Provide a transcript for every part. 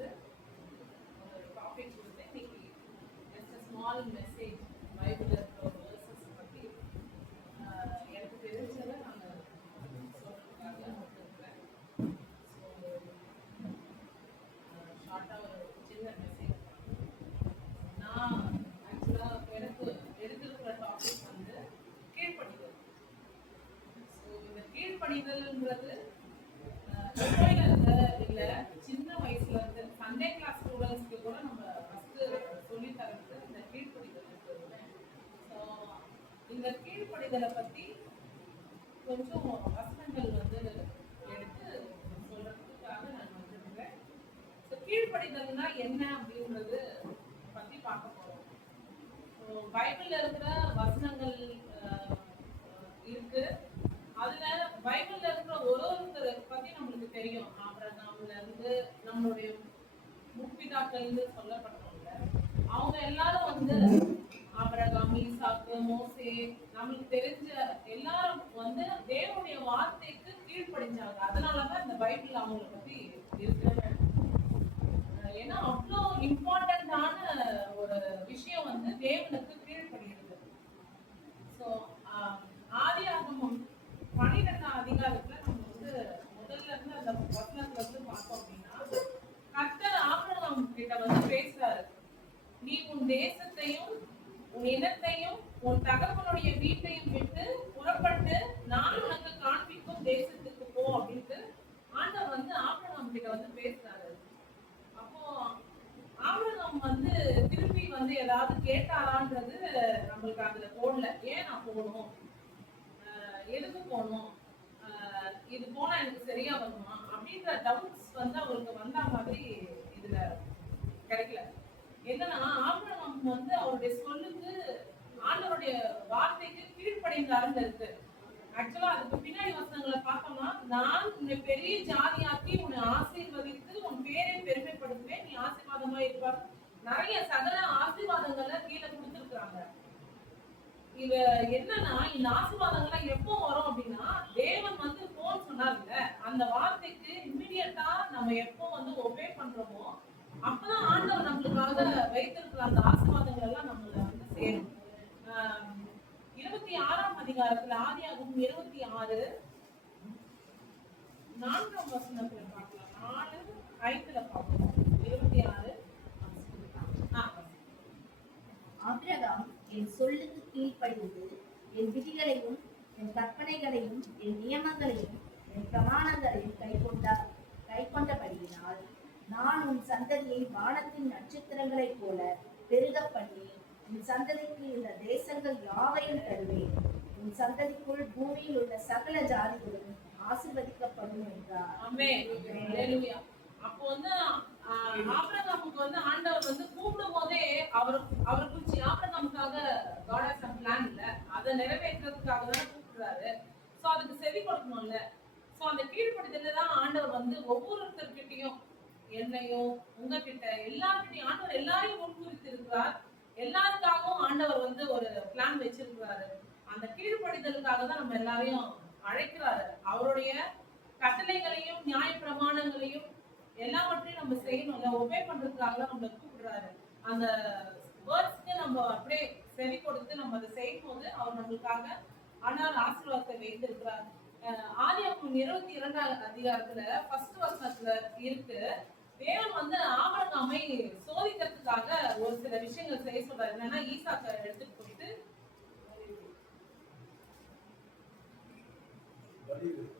வந்து ஒரு டாபிக் கொடுத்து இன்னைக்கு ஜஸ்ட் ஸ்மால் மெசேஜ் பைபிள் இருக்கிற ஒரு வேர்சஸ் பற்றி எனக்கு தெரிஞ்சதை நாங்கள் சொல்றதுக்காக வந்துருக்கிறேன். ஸோ ஷார்ட்டாக ஒரு சின்ன மெசேஜ் நான் ஆக்சுவலாக எனக்கு எடுத்திருக்கிற டாபிக் வந்து கீழ்ப்படிதல். ஸோ இந்த கீழ்ப்படிதல்ன்றது இல்ல சின்ன வயசுல இருந்து சண்டே கிளாஸ் ஸ்டூடெண்ட்ஸ்க்கு கூட நம்ம ஃபர்ஸ்ட் சொல்லி தரது இந்த கீழ்ப்படிதல் இருக்குது. ஸோ இந்த கீழ்ப்படிதலை பத்தி கொஞ்சம் வசனங்கள் வந்து எடுத்து சொல்றதுக்காக நான் வந்திருக்கிறேன். ஸோ கீழ்ப்படிதல்னா என்ன அப்படின்றது பத்தி பார்க்க போறோம். ஸோ பைபிள்ல இருக்கிற வசனங்கள் இருக்கு. அதுல பைபிள்ல இருக்கிற ஒருத்தரை பத்தி நம்மளுக்கு தெரியும். ஆபிரகாம்ல இருந்து நம்மளுடைய முற்பிதாக்கள்னு சொல்லப்பட்டவங்க அவங்க எல்லாரும் வந்து ஆபிரகாம், ஈசாக்கு, மோசே, நம்மளுக்கு தெரிஞ்ச எல்லாரும் வந்து தேவனுடைய வார்த்தைக்கு கீழ்ப்படிஞ்சாங்க. அதனாலதான் இந்த பைபிள் அவங்களை பத்தி இருக்கு. ஏன்னா அவ்வளோ இம்பார்ட்டன்டான ஒரு விஷயம் வந்து தேவனுக்கு கீழ்ப்படிகிறது. ஸோ ஆதியாகமம் 12ஆம் அதிகாரத்துல நம்ம வந்து முதல்ல இருந்து அந்த வசனத்துல இருந்து பார்த்தோம் அப்படின்னா, கர்த்தர் ஆபிரகாம் கிட்ட வந்து பேசுறாரு. நீ உன் தேசத்தையும் உன் இனத்தையும் உன் தகப்பனுடைய வீட்டையும் விட்டு புறப்பட்டு நான் உனக்கு காண்பிக்கும் தேசத்துக்கு போ அப்படின்ட்டு ஆண்டவர் வந்து ஆபிரகாம் கிட்ட வந்து பேசுறாரு. அப்போ ஆபிரகாம் வந்து திருப்பி வந்து ஏதாவது கேட்டாரான்றது நம்மளுக்கு அதுல தோணல. ஏன் நான் போகணும், எதுக்கு போகணும், இது போனா எனக்கு சரியா வருமா அப்படின்ற டவுட்ஸ் வந்து அவருக்கு வந்த மாதிரி இதுல கிடைக்கல. என்னன்னா ஆபிரகாம் வந்து அவருடைய சொல்லுக்கு ஆண்டவருடைய வார்த்தைக்கு கீழ்ப்படைந்தாருன்னு இருக்கு. ஆக்சுவலா அதுக்கு பின்னாடி வசனங்களை பார்த்தோம்னா, நான் உன்னை பெரிய ஜாதியாக்கி உன்னை ஆசீர்வதித்து உன் பேரை பெருமைப்படுத்துவேன், நீ ஆசீர்வாதமா இருப்பார். நிறைய சகல ஆசீர்வாதங்களை கீழே கொடுத்துருக்காங்க. இது என்னன்னா இந்த ஆசீர்வாதங்கள்லாம் எப்போ வரும் அப்படின்னா, தேவன் வந்து போன் சொன்னார்ல, அந்த வார்த்தைக்கு இம்மிடியட்டா நம்ம எப்போ வந்து ஒபே பண்றோமோ அப்பதான் ஆண்டவர் நம்மளுக்காக வைத்திருக்கிற அந்த ஆசீர்வாதங்கள் எல்லாம் நம்மள வந்து சேரும். 26ஆம் அதிகாரத்துல ஆதியாகமம் 26 4ஆம் வசனத்துல பார்க்கலாம். 4:5 பார்க்கலாம். 26 ஆபிரகாம் என் சொல்லுக்கு கீழ்ப்படிந்து என் விதிகளையும் என் கற்பனைகளையும் என் நியமங்களையும் என் பிரமாணங்களையும் கைக்கொண்டபடியினால் நான் உன் சந்ததியை வானத்தின் நட்சத்திரங்களைப் போல பெருக பண்ணி உன் சந்ததிக்கு இந்த தேசங்கள் யாவையும் தருவேன். உன் சந்ததிக்குள் பூமியில் உள்ள சகல ஜாதிகளும் ஆசீர்வதிக்கப்படும் என்றார். அப்போ வந்து ஆபிரகாமுக்கு வந்து ஆண்டவர் வந்து கூப்பிடும் போதே அவர் குறிச்சு ஆபிரகாமுக்காக God has a plan இல்ல, அதை நிறைவேற்றுறதுக்காக தான் கூப்பிடுறாரு. சோ அதுக்கு செவி கொடுக்கணும்ல. சோ அந்த கீழ்ப்படிதல்ல தான் ஆண்டவர் வந்து ஒவ்வொருத்தர்கிட்டையும், என்னையும் உங்ககிட்ட எல்லார்கிட்டையும் ஆண்டவர் எல்லாரையும் முன்குறித்து இருக்கிறார். எல்லாருக்காகவும் ஆண்டவர் வந்து ஒரு பிளான் வச்சிருக்கிறாரு. அந்த கீழ்ப்படிதலுக்காக தான் நம்ம எல்லாரையும் அழைக்கிறாரு. அவருடைய கட்டளைகளையும் நியாய பிரமாணங்களையும் எல்லாவற்றையும் நம்ம செய்யணும்ல, ஒபே பண்றதுக்காக தான் நம்மளை கூப்பிடுறாரு. அந்த வேர்ட்ஸ்க்கு நம்ம அப்படியே செவி கொடுத்து நம்ம அதை செய்யும் போது அவர் நம்மளுக்காக ஆனால் ஆசீர்வாதத்தை வைத்திருக்கிறார். ஆதியாகமம் 22ஆம் அதிகாரத்துல ஃபர்ஸ்ட் வசனத்துல இருக்கு, தேவன் வந்து ஆபிரகாமை சோதிக்கிறதுக்காக ஒரு சில விஷயங்கள் செய்ய சொல்றாரு. என்னன்னா ஈசாக்கை எடுத்துட்டு போயிட்டு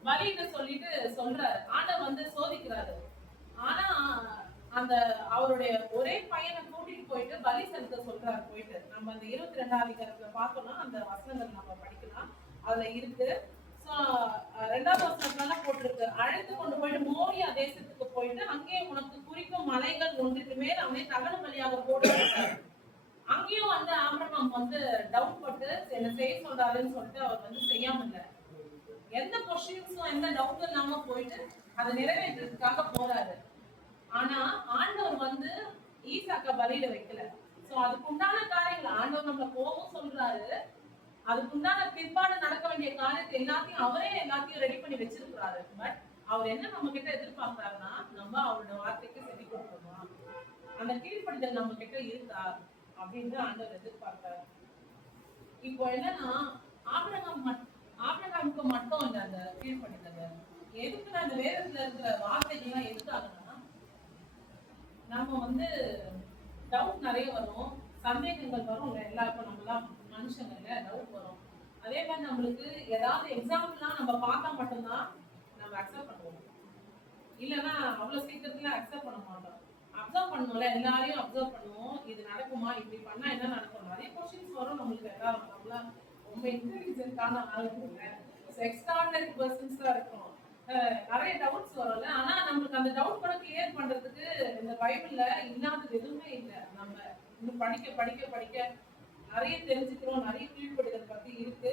பலின்னு சொல்லிட்டு சொல்றாரு. ஆண்டவர் வந்து சோதிக்கிறாரு. ஆனா அந்த அவருடைய ஒரே பையனை கூட்டிட்டு போயிட்டு பலி செலுத்த சொல்றாரு. போயிட்டு நம்ம அந்த 22ஆம் அதிகாரத்துல பார்த்தோம்னா அந்த வசனங்கள் நம்ம படிக்கலாம், அதுல இருக்கு. சோ 2ஆவது வசனத்துல போட்டிருக்கு, அழைத்து கொண்டு போயிட்டு மோரியா தேசத்துக்கு போயிட்டு அங்கேயே உனக்கு குறிக்கும் மலைகள் ஒன்றுக்கு மேல் அவனை தகன பலியாக போடுறாரு. அங்கேயும் வந்து ஆபிரகாம் வந்து டவுட் பட்டு என்ன செய்ய சொல்றாருன்னு சொல்லிட்டு அவர் வந்து செய்யாம இல்ல, எந்த கொஸ்டின்ஸும் எந்த டவுட்டும் இல்லாம போயிட்டு அதை நிறைவேற்றுறதுக்காக போறாரு. ஆனா ஆண்டவர் வந்து ஈசாக்க பலியில வைக்கல. சோ அதுக்குண்டான காரியங்கள் ஆண்டவர் நம்மள போகவும் சொல்றாரு. அதுக்குண்டான பிற்பாடு நடக்க வேண்டிய காரியத்தை எல்லாத்தையும் ரெடி பண்ணி வச்சிருக்கிறாரு. பட் அவர் என்ன நம்ம கிட்ட எதிர்பார்க்கிறாருன்னா, நம்ம அவரோட வார்த்தைக்கு செவி கொடுக்கணும். அந்த கீழ்ப்படிதல் நம்ம கிட்ட இருக்கா அப்படின்னு ஆண்டவர் எதிர்பார்க்கிறார். இப்போ என்னன்னா ஆபிரகாமுக்கு மட்டும் இல்ல அந்த கீழ்ப்படிதல். எதுக்கு அந்த வேதத்துல இருக்கிற வார்த்தைகள்லாம் எதுக்காகனா, நம்ம வந்து டவுட் நிறைய வரும், சந்தேகங்கள் வரும். எல்லாருக்கும் நம்மளாம் மனுஷங்கள்ல டவுட் வரும். அதே மாதிரி நம்மளுக்கு ஏதாவது எக்ஸாம்பிள்லாம் நம்ம பார்த்தா மட்டும்தான் நம்ம அக்செப்ட் பண்ணுவோம், இல்லைன்னா அவ்வளவு சீக்கிரத்துல அக்செப்ட் பண்ண மாட்டோம். அப்சர்வ் பண்ணுவோம்ல, எல்லாரையும் அப்சர்வ் பண்ணுவோம். இது நடக்குமா, இப்படி பண்ணா என்ன நடக்கும், நிறைய கொஸ்டின்ஸ் வரும் நம்மளுக்கு. எல்லாரும் நம்மளாம் ரொம்ப இன்டெலிஜென்ட்டான ஆளுங்க, எக்ஸ்ட்ராடனரி பர்சன்ஸ் தான் இருக்கும். நிறைய டவுட்ஸ் வரும்ல. ஆனா நம்மளுக்கு அந்த டவுட் கூட கிளியர் பண்றதுக்கு இந்த பைபிள்ல இல்லாதது எதுவுமே இல்லை. நம்ம இன்னும் படிக்க படிக்க படிக்க நிறைய தெரிஞ்சுக்கிறோம், நிறைய கீழ்ப்படிதல் பத்தி இருக்கு.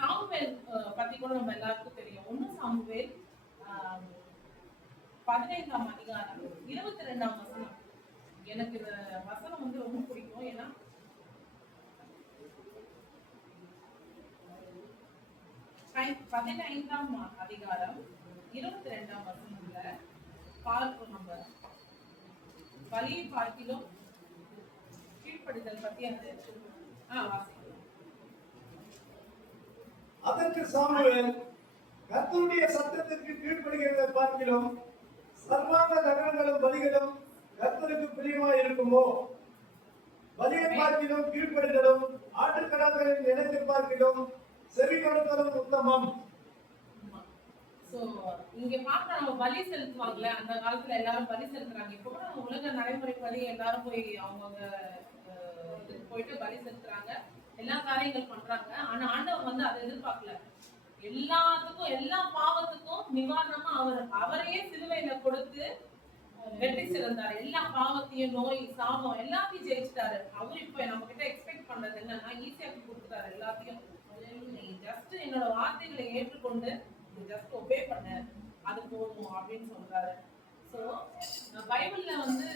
சாமுவேல் பத்தி கூட நம்ம எல்லாருக்கும் தெரியும். 1 சாமுவேல் 15ஆம் அதிகாரம் 22ஆம் வசனம். எனக்கு இந்த வசனம் வந்து ரொம்ப பிடிக்கும். ஏன்னா 15ஆம் அதிகாரம் 22ஆம் வசனத்துல பார்ப்போம். நம்ம பலியை பார்க்கிலும் கீழ்ப்படிதல் பத்தி அந்த அதற்கு சாமுவேல், கர்த்தருடைய சத்தத்திற்கு கீழ்ப்படுகிறதை பார்க்கிலும் சர்வாங்க தகனங்களும் பலிகளும் கர்த்தருக்கு பிரியமாய் இருக்குமோ? பலியை பார்க்கிலும் கீழ்ப்படிதலும் ஆட்டுக்கடாக்களின் நினைத்து பார்க்கிலும் செவி கொடுத்தலும் உத்தமம். இங்க பாக்க நம்ம பலி செலுத்துவாங்கல்ல, அந்த காலத்துல எல்லாரும் பலி செலுத்துறாங்க. இப்போ கூட உலக நடைமுறைப்படி எல்லாரும் போய் அவங்க இதுக்கு போயிட்டு பலி செலுத்துறாங்க, எல்லா காரியங்கள் பண்றாங்க. ஆனா ஆண்டவர் வந்து அதை எதிர்பார்க்கல. எல்லாத்துக்கும் எல்லா பாவத்துக்கும் நிவாரணமா அவரையே சிலுவையில கொடுத்து வெற்றி சிறந்தாரு. எல்லா பாவத்தையும், நோய், சாபம் எல்லாத்தையும் ஜெயிச்சிட்டாரு. அவரு இப்ப நம்ம கிட்ட எக்ஸ்பெக்ட் பண்றது என்னன்னா, ஈஸியா கொடுத்துட்டாரு எல்லாத்தையும். நீ ஜஸ்ட் என்னோட வார்த்தைகளை ஏற்றுக்கொண்டு ஜஸ்ட் ஒபே பண்ண, அது போதும் அப்படின்னு சொல்றாரு. சோ பைபிள்ல வந்து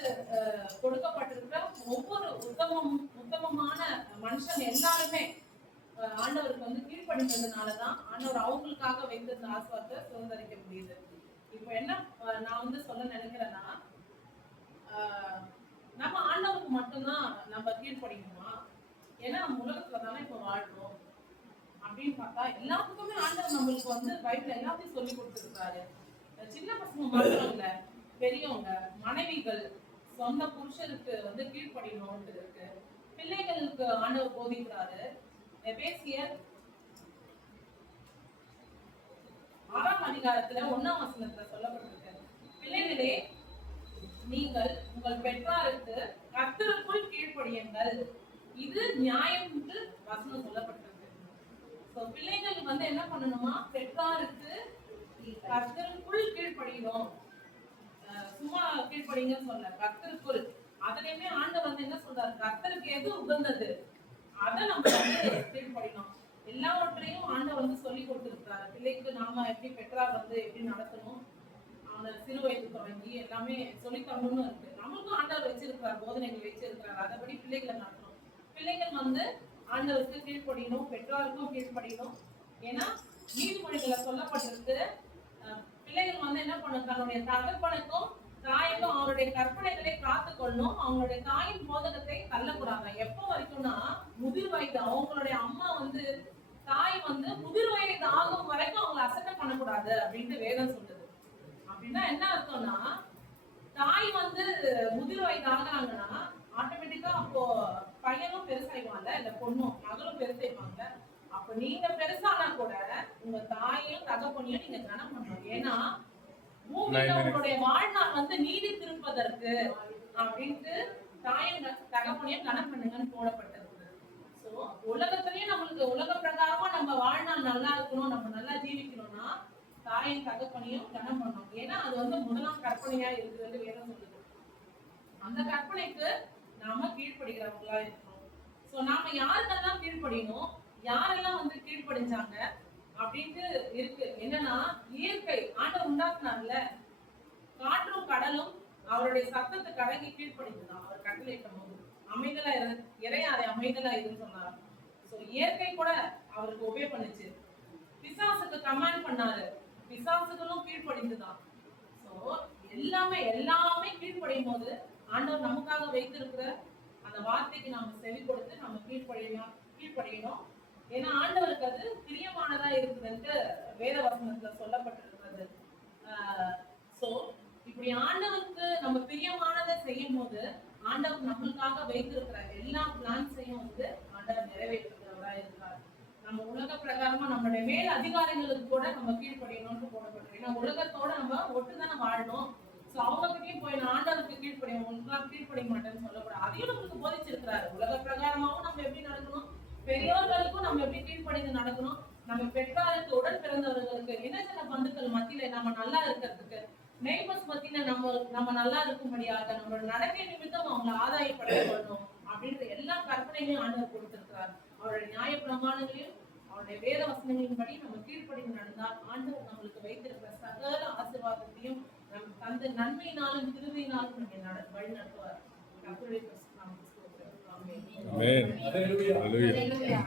கொடுக்கப்பட்டிருக்கிற ஒவ்வொரு உத்தமமான மனுஷன் எல்லாருமே ஆண்டவருக்கு வந்து கீழ்ப்படிந்ததுனாலதான் ஆண்டவர் அவங்களுக்காக வைத்திருந்த ஆசீர்வாதத்தை சுதந்திரிக்க முடியுது. இப்ப என்ன நான் வந்து சொல்ல நினைக்கிறேன்னா, நம்ம ஆண்டவருக்கு மட்டும்தான் நம்ம கீழ்ப்படிக்கணுமா? ஏன்னா நம்ம உலகத்துல தானே இப்ப வாழ்றோம் அப்படின்னு பார்த்தா, எல்லாத்துக்குமே ஆண்டவர் நம்மளுக்கு வந்து பைபிள் எல்லாத்தையும் சொல்லி கொடுத்துருக்காரு. சின்ன பசங்க மாத்திரம் இல்ல, பெரியவங்க, மனைவிகள் சொந்த புருஷருக்கு வந்து கீழ்ப்படியணும்னு இருக்கு. பிள்ளைகளுக்கு ஆண்டவர் போதிக்கிறாரு. எபேசியர் 6ஆம் அதிகாரத்துல 1ஆம் வசனத்துல சொல்லப்பட்டிருக்கு, பிள்ளைகளே நீங்கள் உங்கள் பெற்றாருக்கு கர்த்தருக்குள் கீழ்ப்படியுங்கள், இது நியாயம் என்று வசனம் சொல்லப்பட்டிருக்கு. பிள்ளைகள் வந்து என்ன பண்ணணுமா? பெற்றாருக்கு கர்த்தருக்குள் கீழ்ப்படியணும். சும்மா கீழ்ப்படிங்கன்னு சொல்ல, கர்த்தருக்குள். அதுலயுமே ஆண்டவர் வந்து என்ன சொல்றாரு, கர்த்தருக்கு எது உகந்தது அதை நம்ம வந்து கீழ்ப்படினோம். எல்லாவற்றையும் ஆண்டவர் வந்து சொல்லி கொடுத்திருக்கிறாரு. பிள்ளைக்கு நாம எப்படி பெற்றார் வந்து எப்படி நடத்தணும், அவனை சிறு வயது தொடங்கி எல்லாமே சொல்லி தரணும்னு இருக்கு. நம்மளுக்கும் ஆண்டவர் வச்சிருக்கிறார், போதனைகள் வச்சிருக்கிறார். அதபடி பிள்ளைகளை நடத்தணும். பிள்ளைகள் வந்து ஆண்டவருக்கு கீழ்ப்படியணும், பெற்றாருக்கும் கீழ்ப்படியணும். ஏன்னா நீதிமொழிகளை சொல்லப்பட்டிருக்கு, பிள்ளைகள் வந்து என்ன பண்ணும், தன்னுடைய தகப்பனுக்கும் தாய்க்கும் அவருடைய கற்பனைகளை காத்துக்கொள்ளணும், அவங்களுடைய தாயின் போதகத்தை தள்ளக்கூடாது. எப்போ வரைக்கும்னா முதிர் வயது, அவங்களுடைய அம்மா வந்து தாய் வந்து முதிர் வயது ஆகும் வரைக்கும் அவங்களை அசட்டை பண்ணக்கூடாது அப்படின்ட்டு வேதம் சொல்லுது. அப்படின்னா என்ன அர்த்தம்னா, தாய் வந்து முதிர் வயது ஆகுறாங்கன்னா ஆட்டோமேட்டிக்கா அப்போ பையனும் பெருசாயிவாங்க, இல்ல பொண்ணும் மகளும் பெருசாயிவாங்க. அப்ப நீங்க பெருசானா கூட உங்க தாயையும் தகப்பனையும் நீங்க கனம் பண்ணணும். ஏன்னா பூமியில உங்களுடைய வாழ்நாள் வந்து நீதி திருப்பதற்கு அப்படின்ட்டு தாயும் தகப்பனையும் கனம் பண்ணுங்கன்னு போடப்பட்டிருக்கு. சோ உலகத்திலயும் நம்மளுக்கு உலக பிரகாரமா நம்ம வாழ்நாள் நல்லா இருக்கணும், நம்ம நல்லா ஜீவிக்கணும்னா தாயும் தகப்பனையும் கனம் பண்ணணும். ஏன்னா அது வந்து முதலாம் கற்பனையா இருக்குதுன்னு வேதம் சொல்லுது. அந்த கற்பனைக்கு நாம கீழ்ப்படுகிறவங்களா இருக்கணும். சோ நாம யாருக்கெல்லாம் கீழ்ப்படியணும், யாரெல்லாம் வந்து கீழ்ப்படிஞ்சாங்க அப்படின்ட்டு இருக்கு. என்னன்னா, இயற்கை ஆண்டவர் உண்டாக்குனார்ல, காற்றும் கடலும் அவருடைய சத்தத்துக்கு அடங்கி கீழ்ப்படிந்துதான். அவர் கட்டளையிட்ட போது அமைதலா இறையாரை அமைதலா இருன்னு சொன்னார். சோ இயற்கை கூட அவருக்கு ஒபே பண்ணுச்சு. பிசாசுக்கு கமாண்ட் பண்ணாரு, பிசாசுகளும் கீழ்ப்படிந்துதான். சோ எல்லாமே கீழ்ப்படியும் போது ஆண்டவர் நமக்காக வைத்திருக்கிற அந்த வார்த்தைக்கு நாம செவி கொடுத்து நம்ம கீழ்ப்படியணும். ஏன்னா ஆண்டவருக்கு அது பிரியமானதா இருக்குதுன்ட்டு வேத வசனத்துல சொல்லப்பட்டிருக்கிறது. சோ இப்படி ஆண்டவருக்கு நம்ம பிரியமானதை செய்யும் போது ஆண்டவர் நம்மளுக்காக வைத்திருக்கிற எல்லா பிளான்ஸையும் வந்து ஆண்டவர் நிறைவேற்றுகிறவரா இருக்கிறார். நம்ம உலக பிரகாரமா நம்மளுடைய மேல் அதிகாரிகளுக்கு கூட நம்ம கீழ்ப்படியணும்னு போடப்பட்டிருக்கு. ஏன்னா உலகத்தோட நம்ம ஒட்டுதானே வாழணும். சோ அவங்க கிட்டயும் போய் நான் ஆண்டவருக்கு கீழ்ப்படியும், உங்களுக்கு கீழ்ப்படிய மாட்டேன்னு சொல்லக்கூடாது. அதையும் நம்மளுக்கு போதிச்சிருக்கிறாரு. உலக பிரகாரமாவும் நம்ம எப்படி நடக்கணும், பெரியோர்களுக்கும் நம்ம எப்படி கீழ்ப்படிந்து நடக்கணும், நம்ம பெற்றாருக்கு உடன் பிறந்தவர்களுக்கு இணையதள பந்துக்கள் மத்தியில நம்ம நல்லா இருக்கிறதுக்கு, நெய்பர்ஸ் மத்தியில நம்ம நல்லா இருக்கும்படியாக நம்மளோட நடக்கை நிமித்தம் அவங்களை ஆதாயப்படுத்திக் கொள்ளணும் அப்படின்ற எல்லா கற்பனைகளையும் ஆண்டவர் கொடுத்திருக்கிறார். அவருடைய நியாய பிரமாணங்களையும் அவருடைய வேத வசனங்களின்படி நம்ம கீழ்ப்படிந்து நடந்தால் ஆண்டவர் நம்மளுக்கு வைத்திருக்கிற சகல ஆசீர்வாதத்தையும் நம் தந்த நன்மையினாலும் கிருபையினாலும் நம்மை வழி நடத்துவார். கர்த்தருடைய நாமத்துக்கு ஸ்தோத்திரம். ஆமென். ஆமென். ஹல்லேலூயா.